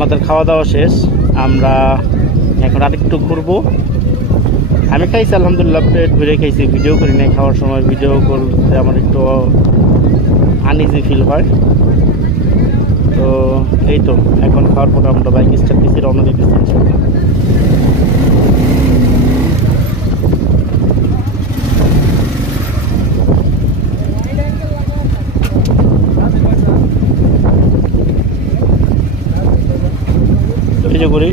আমাদের খাওয়া দাওয়া শেষ, আমরা এখন আরেকটু ঘুরবো। আমি খাইছি আলহামদুলিল্লাহ, পেট ভরে খাইছি, ভিডিও করি নাই। খাওয়ার সময় ভিডিও করতে আমার একটু আনইজি ফিল হয়। তো এই তো এখন খাওয়ার পরে আমরা বাইক স্টার্ট দিচ্ছি, রওনা দিতেছি ইনশাআল্লাহ। এই যে করি